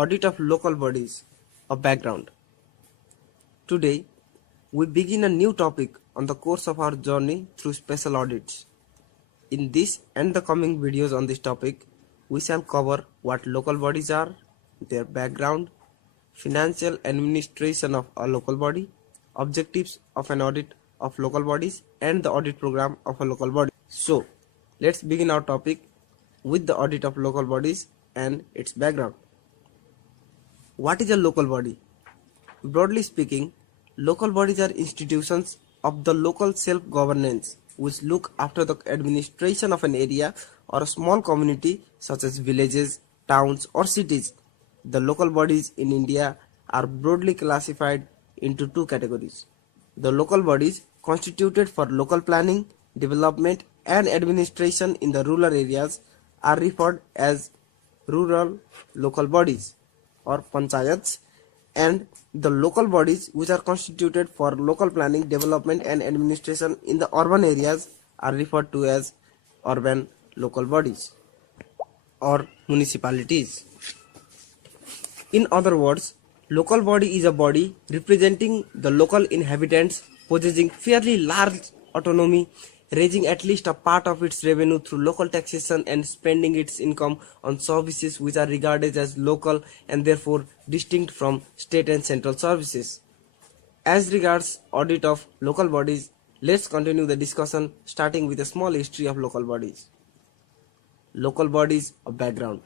Audit of local bodies, a background. Today, we begin a new topic on the course of our journey through special audits. In this and the coming videos on this topic, we shall cover what local bodies are, their background, financial administration of a local body, objectives of an audit of local bodies, and the audit program of a local body. So, let's begin our topic with the audit of local bodies and its background. What is a local body? Broadly speaking, local bodies are institutions of the local self-governance which look after the administration of an area or a small community such as villages, towns or cities. The local bodies in India are broadly classified into two categories. The local bodies constituted for local planning, development and administration in the rural areas are referred as rural local bodies or panchayats, and the local bodies which are constituted for local planning, development and administration in the urban areas are referred to as urban local bodies or municipalities. In other words, local body is a body representing the local inhabitants possessing fairly large autonomy, raising at least a part of its revenue through local taxation and spending its income on services which are regarded as local and therefore distinct from state and central services. As regards audit of local bodies, let's continue the discussion starting with a small history of local bodies. Local bodies of background.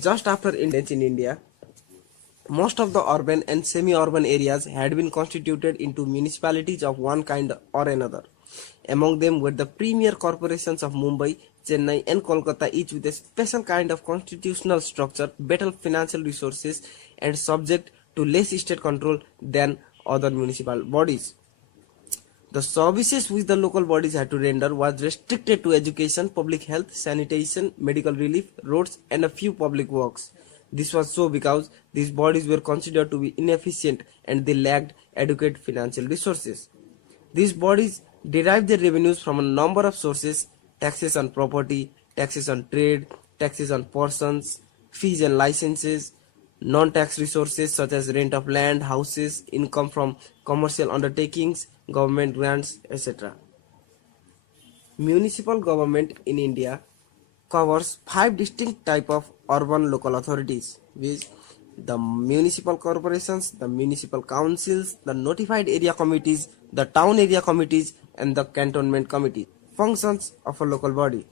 Just after independence in India, most of the urban and semi-urban areas had been constituted into municipalities of one kind or another. Among them were the premier corporations of Mumbai, Chennai and Kolkata, each with a special kind of constitutional structure, better financial resources and subject to less state control than other municipal bodies. The services which the local bodies had to render was restricted to education, public health, sanitation, medical relief, roads and a few public works. This was so because these bodies were considered to be inefficient and they lacked adequate financial resources. These bodies derived their revenues from a number of sources: taxes on property, taxes on trade, taxes on persons, fees and licenses, non-tax resources such as rent of land, houses, income from commercial undertakings, government grants, etc. Municipal government in India covers 5 distinct types of urban local authorities, which the municipal corporations, the municipal councils, the notified area committees, the town area committees and the cantonment committee. Functions of a local body.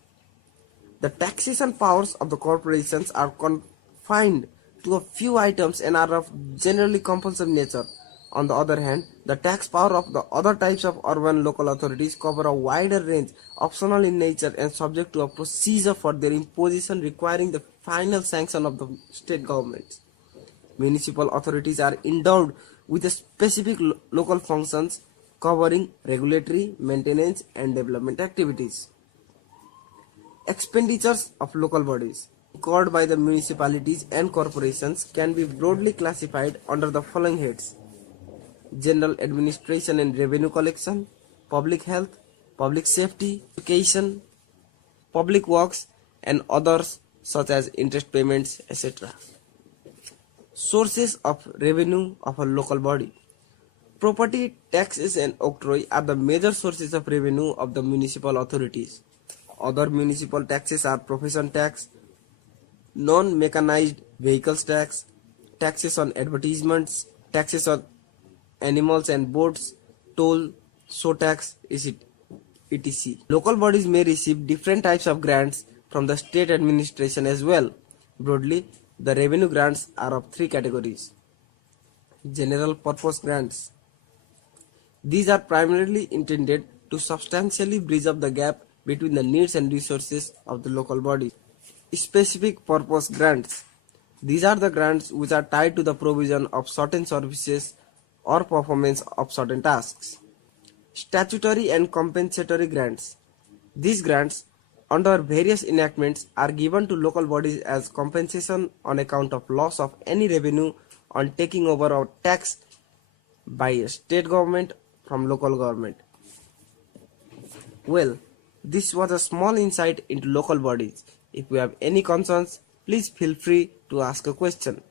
The taxation powers of the corporations are confined to a few items and are of generally compulsory nature. On the other hand, the tax power of the other types of urban local authorities cover a wider range, optional in nature and subject to a procedure for their imposition requiring the final sanction of the state governments. Municipal authorities are endowed with a specific local functions covering regulatory, maintenance and development activities. Expenditures of local bodies incurred by the municipalities and corporations can be broadly classified under the following heads: general administration and revenue collection, public health, public safety, education, public works and others such as interest payments, etc. Sources of revenue of a local body. Property taxes and octroi are the major sources of revenue of the municipal authorities. Other municipal taxes are profession tax, non-mechanized vehicles tax, taxes on advertisements, taxes on animals and boats, toll, show tax, etc. Local bodies may receive different types of grants from the state administration as well. Broadly, the revenue grants are of 3 categories. General purpose grants. These are primarily intended to substantially bridge up the gap between the needs and resources of the local body. Specific purpose grants. These are the grants which are tied to the provision of certain services or performance of certain tasks. Statutory and compensatory grants. These grants under various enactments are given to local bodies as compensation on account of loss of any revenue on taking over or tax by a state government from local government. Well, this was a small insight into local bodies. If you have any concerns, Please feel free to ask a question.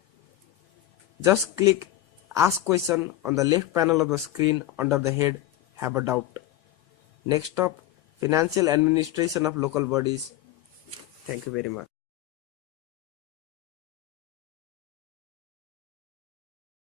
Just click Ask Question on the left panel of the screen under the head Have a Doubt. Next up, Financial Administration of Local Bodies. Thank you very much.